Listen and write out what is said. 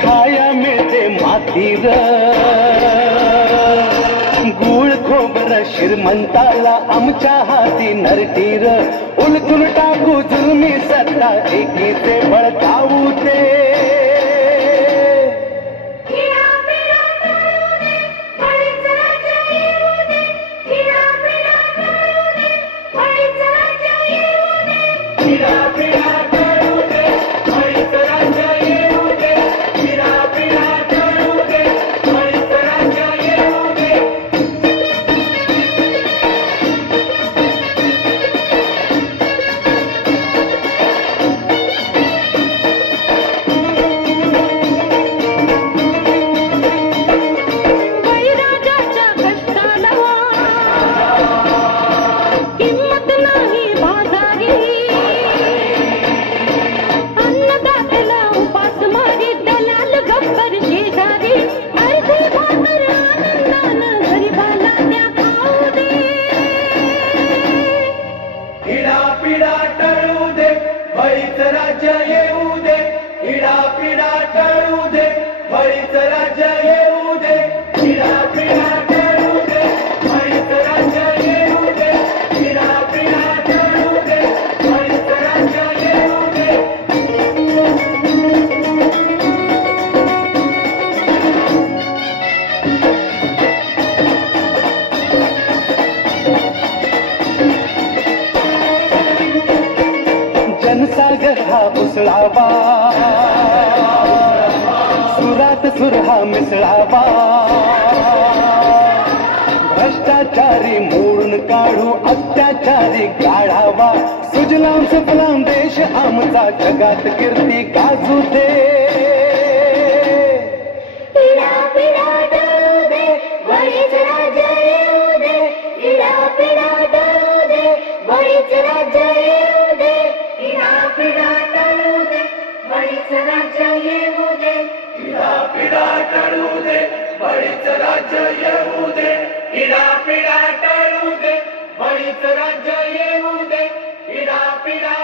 खाया मिळते मातीर गुळ खोबर श्रीमंताला आमच्या हाती नरटीर उलटून टाकू जुलमी सत्ता एकीचे बळकावू ते जनसागर हा उसळावा सुरात सुर हा मिसळावा भ्रष्टाचारी मोडून काढू अत्याचारी गाढावा सुजलाम सुफलाम देश आमचा जगात कीर्ती गाजू दे बळीच राज्य येऊ दे पिढा पिढा टळू दे बळीच राज्य येऊ दे पिढा पिढा